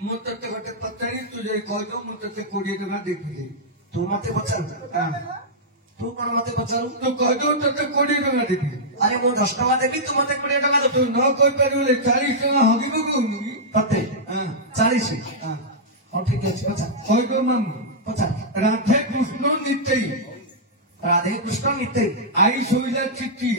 ମୁଁ ତତେ ଗୋଟେ ପଚାରି ତୁ ଯଦି କହିଦଉ ମୁଁ ତତେ 20 ଟଙ୍କା ଦେଇଥିଲି। ତୁ ମତେ ପଚାରୁ ତୁ କଣ ମତେ ପଚାରୁ ତୁ କହିଦଉ ତତେ 20 ଟଙ୍କା ଦେବି। ଆରେ ମୁଁ 10 ଟଙ୍କା ଦେବି ତୁ ମତେ 20 ଟଙ୍କା ତୁ ଦେବୁ। ନ କହିପାରିବୁ 40 ଟଙ୍କା ହଗିବ କହୁନୁ କି ତତେ 40 ହଉ ଠିକ ଅଛି ପଚାର କହିଦଉ ମାମୁ ପଚାର। ରାଧେ କୃଷ୍ଣ ନିତେଇ ରାଧେ କୃଷ୍ଣ ନିତେଇ ଆଇ ଶୋଇଲା ଚିଠି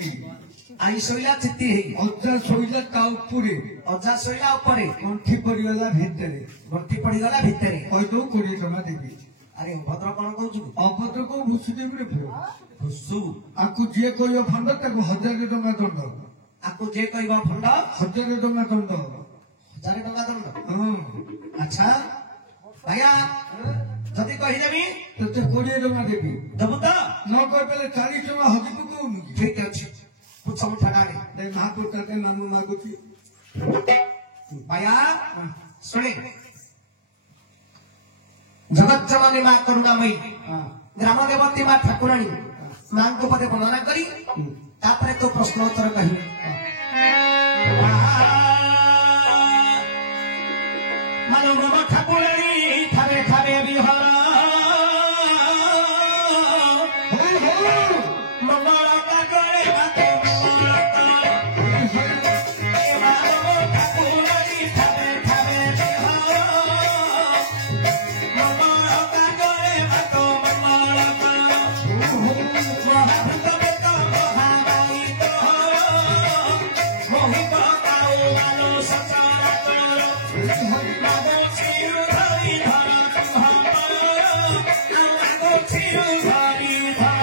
ଆଇ ଶୋଇଲା ଚିତି ହେଇ ଅଜା ଶୋଇଲା ତା ଉପରେ ଅଜା ଶୋଇଲା ଉପରେ ଗଣ୍ଠି ପଡିଗଲା ଭିତରେ ଗଣ୍ଠି ପଡିଗଲା ଭିତରେ କହିଦଉ 20 ଟଙ୍କା ଦେବି। ଆରେ ଭଦ୍ର କଣ କହୁଛୁ ଅଭଦ୍ର କଣ ଭୁଷି ଦେବି ରେ ପୁଅ। ଭୁସୁ ଆକୁ ଯିଏ କହିବ ଫଣ୍ଡ ତାକୁ 1000 ଟଙ୍କା ଦଣ୍ଡ ଆକୁ ଯେ କହିବ ଭଣ୍ଡ 1000 ଟଙ୍କା ଦଣ୍ଡ 1000 ଟଙ୍କା ଦଣ୍ଡ। ହଁ ଆଚ୍ଛା ଭାଇଆ ଯଦି କହିଦେବି ତତେ 20 ଟଙ୍କା ଦେବି। ଦେବୁ ତ ନ କହିପାରିଲେ 40 ଟଙ୍କା ହଗିବ କହୁନୁ କି ଠିକ ଅଛି ପୁଛ ମୁଠା ଡାଳେ ମହାପୁର ତାତେ ମାମୁ ମାଗୁଛି ଭାଇଆ ଶୁଣେ ଜଗତ ଜନନୀ ମା କରୁଣାମୟୀ ଗ୍ରାମ ଦେବତୀ ମା ଠାକୁରାଣୀ ମାଙ୍କ ପଦେ ବର୍ଣ୍ଣନା କରି ତାପରେ ତୋ ପ୍ରଶ୍ନ ଉତ୍ତର କହିବି। ମାନବ ଠାକୁରାଣୀ ଠାରେ ଠାରେ ବିହର ମଙ୍ଗଳ କାଗରେ ବାତେ ମାନବ ଠାକୁରାଣୀ ଠାରେ ଠାରେ ବିହର ମଙ୍ଗଳ କାଗରେ ବାତ ମଙ୍ଗଳ ମହାଭୂତ ବେତ ମହାମାଇ ତୋହର ମୋହିତ କାଉ ଆଲୋ ସଚରାଚର ମାଗୋ ଚିରୁ ଧରି ଧର ତୁମ୍ଭର ମାଗୋ ଚିରୁ ଧରି ଧର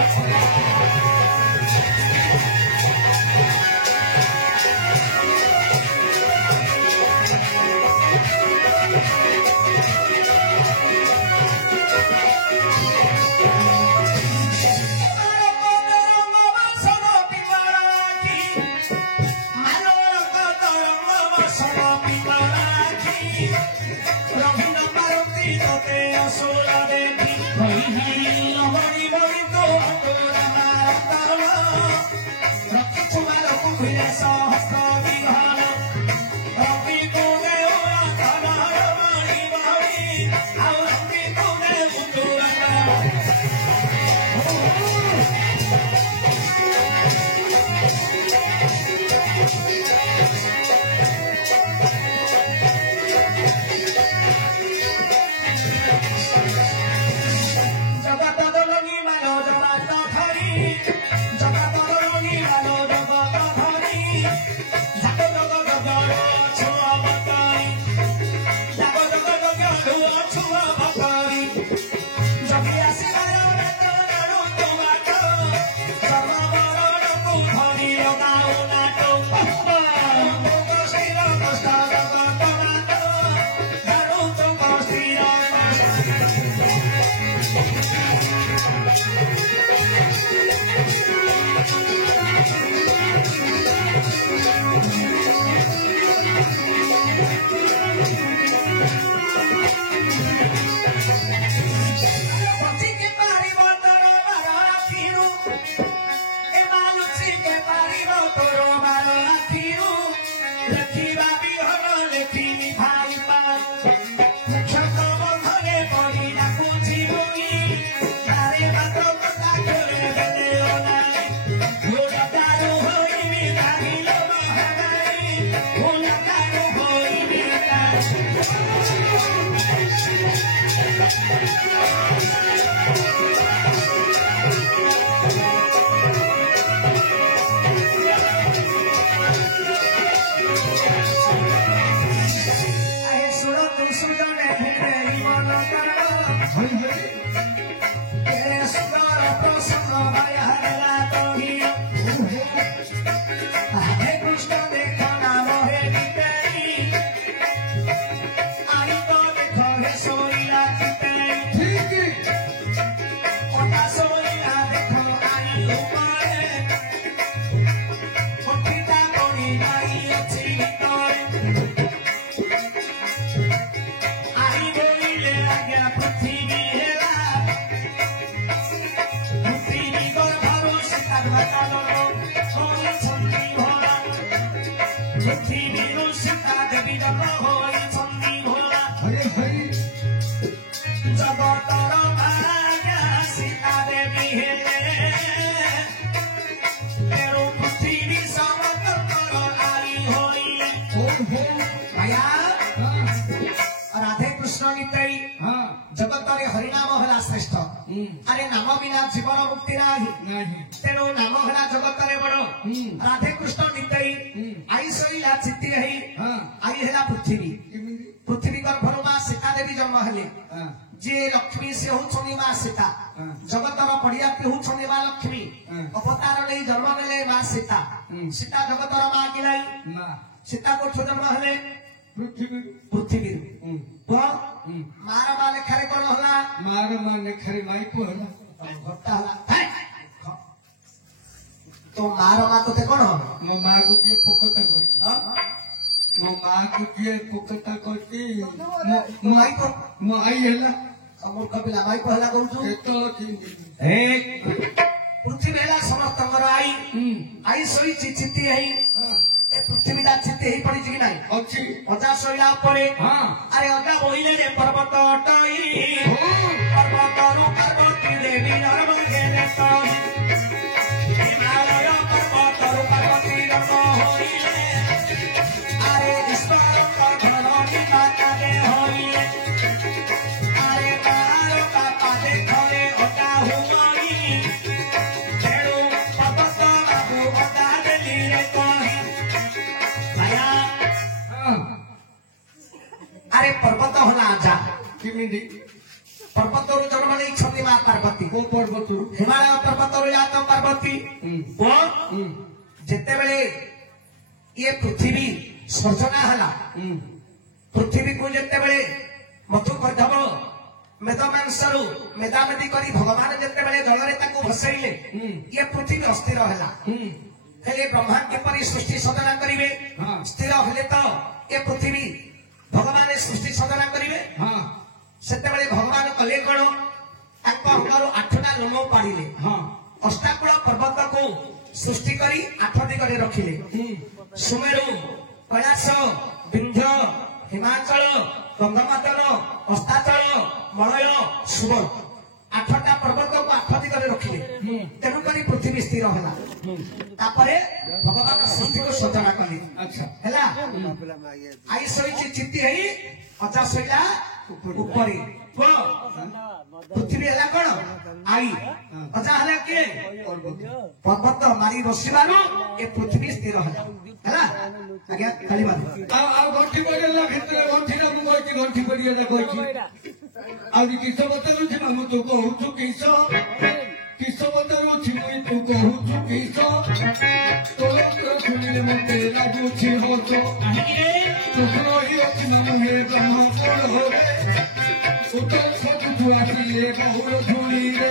ठीक है कृष्ण निताई हाँ जगत रे हरिनाम हला श्रेष्ठ अरे नाम बिना जीवन मुक्ति नाही नहीं तेणु नाम हला जगत रे बड़ राधे कृष्ण निताई आई सईला चित्ती है हाँ आई हेला पृथ्वी किमिति पृथ्वी गर्भर मां सीता देवी जन्म हेले हाँ जे लक्ष्मी से होछनी मां सीता जगतर पड़िया पे होछनी मां लक्ष्मी अवतार नहीं जन्म नेले मां सीता सीता जगतर मां कि नहीं माँ सीता को जन्म हेले पृथ्वी पृथ्वी तो मार मां लेखारे कोन होला मार माने खरी माई को होला घट्टा होला तो मार मां तो कोन हो मो माँ को किए पोकता कर मो माँ को किए पोकता करती माई को मो आई हैला समूह कपिला माई को हला कहू केतल थी पृथ्वी हेला समस्तंगर आई आई सोई चित्ती है ए पृथ्वी दा चित्ते ही पड़ी कि नहीं अच्छी अजा सोइला परे हाँ अरे अजा बोइले रे पर्वत अटई पर्वत रु पार्वती देवी नरम गेले तो हिमालय पर्वत रु पार्वती रम होइले अरे ईश्वर का धरणी माता दे होइले अरे मारो का पादे खरे अटा हुमई तेरो पर्वत बाबू अटा देली रे कहि आया हाँ अरे पर्वत होला आजा किमिति पर्वत रु जन्म नहीं छंदी मां पार्वती को पर्वत हिमालय पर्वत रु जात पार्वती वो जेते बेले ये पृथ्वी सर्जना हला पृथ्वी को जेते बेले मधु कर्धव मेदमांसरु मेदामेदी करी भगवान जेते बेले जल रे ताको भसैले ये पृथ्वी अस्थिर हला हेले ब्रह्मांड के परि सृष्टि सदना करिवे हाँ स्थिर हेले तो ये पृथ्वी भगवान सृष्टि सदना करिवे हाँ सेते बेले भगवान कले कोन ताको अंगरु 8टा लोम पाड़िले हाँ अष्टाकुल पर्वत को सृष्टि करी 8 दिगरे रखिले सुमेरु कैलाश विंध्य हिमाचल गंगमादन अस्ताचल मलय सुबर 8टा पर्वत को 8 दिगरे रखिले तेणु करी पृथ्वी स्थिर होला तापरे भगवान सृष्टि को सजना कले अच्छा हैला आई सोई चित्ती है अचा सोइला ऊपर को पृथ्वी हैला कोन आई अचा हला के पर्वत मारी बसिबारु ए पृथ्वी स्थिर होला हैला आज्ञा खाली बात आ गंठी पड़ेला भितरे गंठी ना मु कोइ गंठी पड़िया कोइ आ किस बतलु छी मु तो कहू छु किस बतलु छी मु तो कहू छु किस तो सुनिले मते लागु छी हो तो ही अछि मनु हे ब्रह्म कोण हो रे उतल सत दुआसी बहु धुनी रे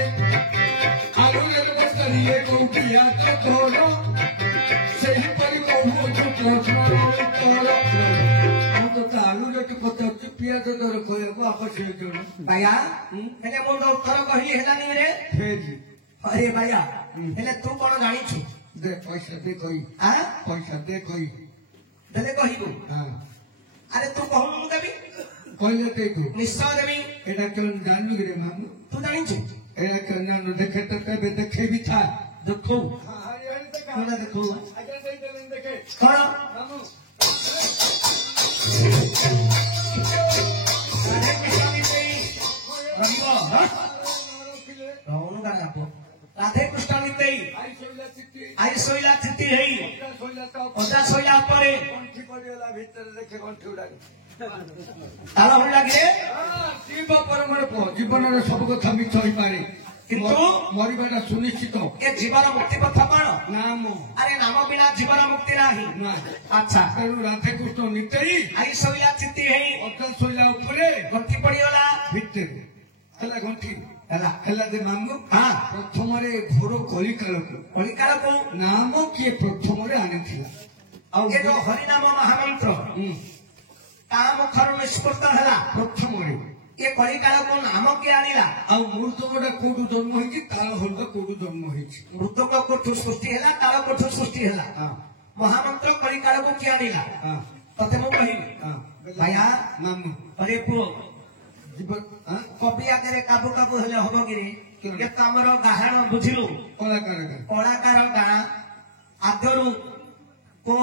आलुले बतलिए को किया तो तोरो सही परि कहू छु प्रश्न तो आलू रे पता पिया तो दर कहबो आपस भैया हेले मोर उत्तर कहि हेला नि रे फेजी अरे भैया हेले तू कोन जानि छु दे पैसा दे कोई हां पैसा दे कोई देले कहिबो हां अरे तू कहू मु देबी कहले दे तू निश्चय देबी एटा केन जानलु रे मामू तू जानि छु एटा केन न देखे त तबे देखे भी था देखो हां हरि हरि देख कोन देखो आगे दे देन देखे कोन मामू राधे कृष्ण निताई रंगो रौनु गाना पो राधे कृष्ण निताई आई सोइला चित्ती है ओदा सोइला परे गंठी पड़ेला भीतर देखे गंठी उड़ा ताला हो लागे जीव परमर जीवन रे सब कथा मिछ होई पारे किंतु मरिबाटा सुनिश्चित ए जीवन मुक्ति पथ कोन नाम अरे नाम बिना जीवन मुक्ति नाही ना अच्छा तेणु राधे कृष्ण निताई आई सोइला चित्ती है अटल सोइला ऊपरे गंठी पड़ीगला भितरे हला गंठी हैला हला दे मामू हां प्रथम रे घोर कलिकालको कलिकाल को नाम किए प्रथम रे आनिथिला आ ए जो हरि नाम महामंत्र ता मुखर निष्पत्त हैला प्रथम रे ए कलिकाल को नाम के आनिला आ मूर्तकोटा कोडु जन्म होइछि ताल हलका कोडु जन्म होइछि मृतक कोठु सृष्टि हैला तार कोठु सृष्टि हैला हां महामंत्र कलिकाल को के आनिला हां तते मु कहि हां भैया मामू अरे पु जीवन हां कपि आगे काबू काबू हेले हबो कि रे ये तो हमरो गाहण बुझिलु कलाकार कलाकार गाना आदरु को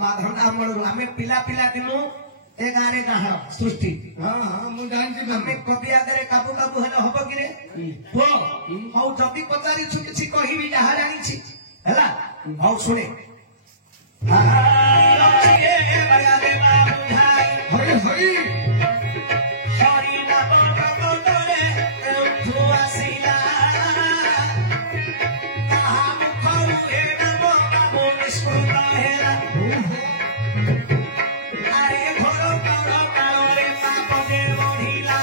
माधव आमळु आमे पिला पिला दिनु ए गारे गाहण सृष्टि हाँ हाँ मु जानछि आमे कवि आगे काबू काबू हेले हब कि रे हो हौ जबि पचारि छु किछि कहिबी जहा जानि छि हैला हौ सुने लक्ष्मीए बया दे बाबू भाई हरि हरि हरि नाम प्रभुरे उठु आसिला ताहा मुखरु हे नमो बाबू निष्कृत हेला अरे घोर घोर काଳରେ पापे ବଢିଲା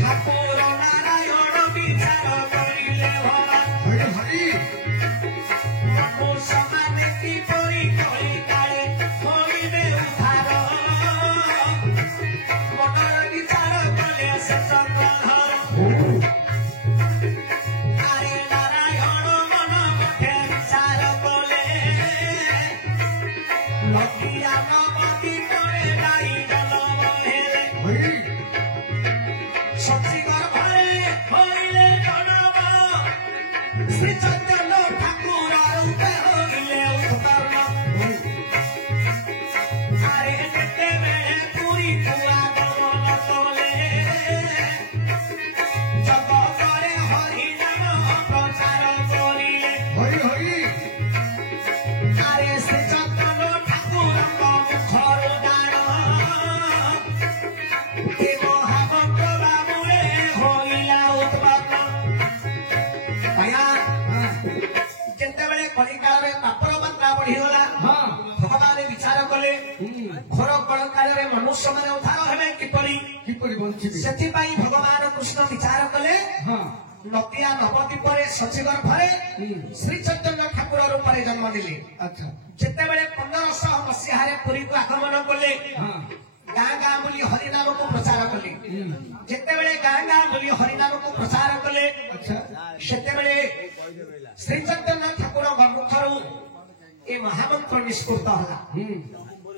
ଠାକୁର ନାରାୟଣ ବିଚାର କରିଲେ ଭଲା हरि हरि ମନୁ ସମାନେ କିପରି କଳି କାଳେ ହୋଇବେ ଉଦ୍ଧାର ମନର ବିଚାର କଲେ ଶେଷ ପ୍ରହର ଆରେ ନାରାୟଣ ମନ ମଠେ ବିଚାର କଲେ ଲକିଆ ନବତି ପରେ ଯାଇ ଜନମ ହେଲେ हरि ସଚିବ ଘରେ ହୋଇଲେ ଜନମ ଶ୍ରୀ ଚୈତନ୍ୟ ଠାକୁର ରୂପେ ହୋଇଲେ ଉତ୍ତମ ଆରେ ଯେତେବେଳେ ପୁରୀ ପୁଆ ଗମନ କଲେ ଜଗତରେ ହରି ନାମ ପ୍ରଚାର କରିଲେ हरि हरि ଆରେ ଶ୍ରୀ ଚୈତନ୍ୟ ଠାକୁରଙ୍କ ମୁଖରୁ ଦାନ ଏ ମହାଭକ୍ତ ବାବୁରେ ହୋଇଲା ଉତ୍ପନ୍ନ ଆଜ୍ଞା ଯେତେବେଳେ କଳିକାଳରେ ପାପର ମାତ୍ରା ବଢିଗଲା हाँ ଭଗବାନ ବିଚାର କଲେ ଘୋର କଳକାଳରେ ମନୁଷ୍ୟମାନେ ଉଦ୍ଧାର ହେବେ କିପରି किपरि बंचिबे ସେଥିପାଇଁ ଭଗବାନ କୃଷ୍ଣ ବିଚାର କଲେ हाँ ନଟିଆ ନବଦ୍ୱୀପରେ ଶଚୀଗର୍ଭରେ ଶ୍ରୀ ଚୈତନ୍ୟ ଠାକୁର ରୂପରେ ଜନ୍ମ ନେଲେ अच्छा ଯେତେବେଳେ 1500 ମସିହାରେ ପୁରୀକୁ ଆଗମନ କଲେ हाँ ଗାଁ ଗାଁ ବୁଲି ହରିନାମକୁ ପ୍ରଚାର କଲେ ଯେତେବେଳେ ଗାଁ ଗାଁ ବୁଲି ହରିନାମକୁ ପ୍ରଚାର କଲେ अच्छा ସେତେବେଳେ ଶ୍ରୀ ଚୈତନ୍ୟ ଠାକୁରଙ୍କ ମୁଖରୁ ଏ ମହାମନ୍ତ୍ର ନିଷ୍କୃତ ହେଲା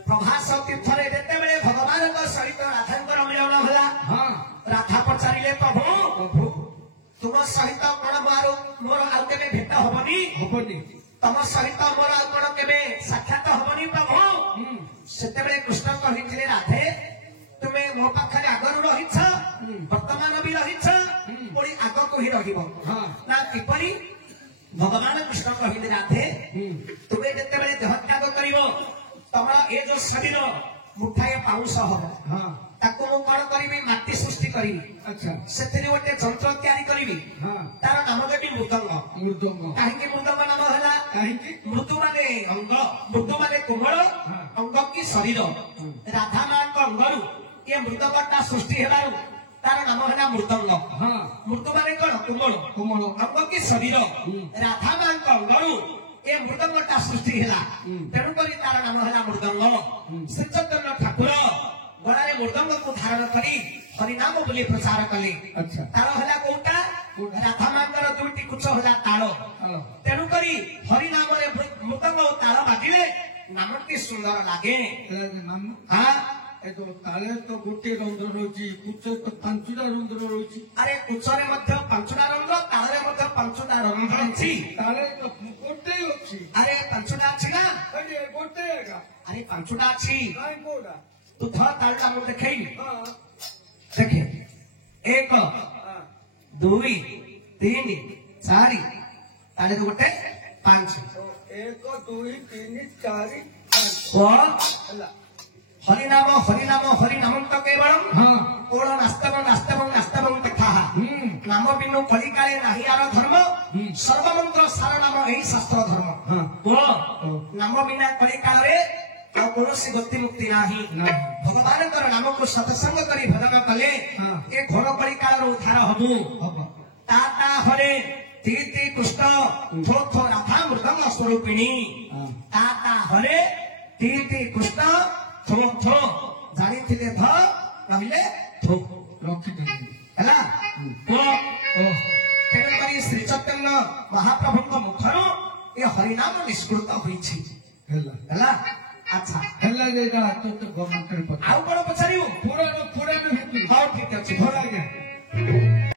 ପ୍ରଭାସ ତୀର୍ଥରେ ଯେତେବେଳେ ଭଗବାନଙ୍କ ସହିତ ରାଧାଙ୍କର ମିଳନ ହେଲା हाँ ରାଧା ପଚାରିଲେ ପ୍ରଭୁ प्रभु ତୁମ ସହିତ କଣ ମୋର ଆଉ କେବେ ଭେଟ ହବନି हबनी ତମ ସହିତ ମୋର ଆଉ କଣ କେବେ ସାକ୍ଷାତ ହବନି ପ୍ରଭୁ ସେତେବେଳେ କୃଷ୍ଣ କହିଥିଲେ ରାଧେ ତୁମେ ମୋ ପାଖରେ ଆଗରୁ ରହିଛ ବର୍ତ୍ତମାନ ବି ରହିଛ ପୁଣି ଆଗକୁ ହିଁ ରହିବ हाँ ନା କିପରି ଭଗବାନ କୃଷ୍ଣ କହିଲେ ରାଧେ ତୁମେ ଯେତେବେଳେ ଦେହ ତ୍ୟାଗ କରିବ ତମର ଏ ଯୋଉ ଶରୀର ମୁଠାଏ ପାଉଁଶ ହବ हाँ ତାକୁ ମୁଁ କଣ କରିବି ମାଟି ସୃଷ୍ଟି କରିବି अच्छा ସେଥିରେ ଗୋଟେ ଯନ୍ତ୍ର ତିଆରି କରିବି हाँ ତାର ନାମ ଦେବି ମୃଦଙ୍ଗ मृदंग କାହିଁକି ମୃଦଙ୍ଗ ନାମ ହେଲା କାହିଁକି ମୃଦୁ ମାନେ ଅଙ୍ଗ ମୃଦୁ ମାନେ କୋମଳ ଅଙ୍ଗ କି ଶରୀର ରାଧା ମାଙ୍କ ଅଙ୍ଗରୁ ଏ ମୃଦଙ୍ଗଟା ସୃଷ୍ଟି ହେବାରୁ ତାର ନାମ ହେଲା ମୃଦଙ୍ଗ हाँ ମୃଦୁ ମାନେ କଣ କୋମଳ कोमल ଅଙ୍ଗ କି ଶରୀର ରାଧା ମାଙ୍କ ଅଙ୍ଗରୁ ଏ ମୃଦଙ୍ଗଟା ସୃଷ୍ଟି ହେଲା ତେଣୁକରି ତାର ନାମ ହେଲା ମୃଦଙ୍ଗ ଶ୍ରୀ ଚୈତନ୍ୟ ଠାକୁର ଗଳାରେ ମୃଦଙ୍ଗକୁ ଧାରଣ କରି ହରିନାମ ବୋଲି ପ୍ରଚାର କଲେ अच्छा ତାଳ ହେଲା କୋଉଟା ରାଧା ମାଙ୍କର ଦୁଇଟି କୁଚ ହେଲା ତାଳ हेलो ତେଣୁକରି ହରିନାମରେ ମୃଦଙ୍ଗ ଓ ତାଳ ବାଜିଲେ ନାମଟି ସୁନ୍ଦର ଲାଗେ नाम ହଁ ଏ ତ ତାଳେ ତ ଗୋଟିଏ ରନ୍ଧ୍ର ରହିଛି କୁଚ ତ 5ଟା ରନ୍ଧ୍ର ରହିଛି ଆରେ କୁଚରେ ମଧ୍ୟ 5ଟା ରନ୍ଧ୍ର ତାଳରେ ମଧ୍ୟ 5ଟା ରନ୍ଧ୍ର ଅଛି ତାଳେ ତ ଗୋଟେ ଅଛି ଆରେ 5ଟା ଅଛି ନା ଏଠି ଗୋଟେ ଏକା ଆରେ 5ଟା ଅଛି କାଇଁ କୋଉଟା ତୁ ଥର ତାଳଟା ମୁଁ ଦେଖେଇବି ହଁ ଦେଖେ 1 ହଁ 2 3 4 ତାଳରେ ଗୋଟେ 5 ତ 1 2 3 4 5 ଓ ହେଲା ହରିନାମ ହରିନାମ ହରିନାମନ୍ତ କେବଳ ହଁ କୋଳ ନାସ୍ତବ ନାସ୍ତବ ନାସ୍ତବ କଥା ନାମ ବିନୁ କଳିକାଳେ ନାହିଁ ଆର ଧର୍ମ ସର୍ବମନ୍ତ୍ର ସାର ନାମ ଏହି ଶାସ୍ତ୍ର ଧର୍ମ କୋଳ ନାମ ବିନା କଳିକାଳରେ ଆଉ କୌଣସି ଗତି ମୁକ୍ତି ନାହିଁ ଭଗବାନଙ୍କର ନାମକୁ ସତ୍ସଙ୍ଗ କରି ଭଜନ କଲେ ଏ ଘୋର କଳିକାଳରୁ ଉଦ୍ଧାର ହବୁ ତା ହରେ ତି କୃଷ୍ଣ ଥୋ ଥୋ ରାଧା ମୃଦଙ୍ଗ ସ୍ୱରୂପିଣୀ ତା ହରେ ତି କୃଷ୍ଣ ଥୋ ଥୋ ଜାଣିଥିଲେ ଧ ରହିଲେ ଥୋ ରଖିଦେଲି ହେଲା ତେଣୁକରି ଶ୍ରୀ ଚୈତନ୍ୟ ମହାପ୍ରଭୁଙ୍କ ମୁଖରୁ ଏ ହରିନାମ ନିଷ୍କୃତ ହୋଇଛି ହେଲା ହେଲା ଆଚ୍ଛା ହେଲା ଯେ ଏଇଟା ତୋତେ ଗମନ୍ତ୍ରୀ ଆଉ କଣ ପଚାରିବୁ ପୁରାଣ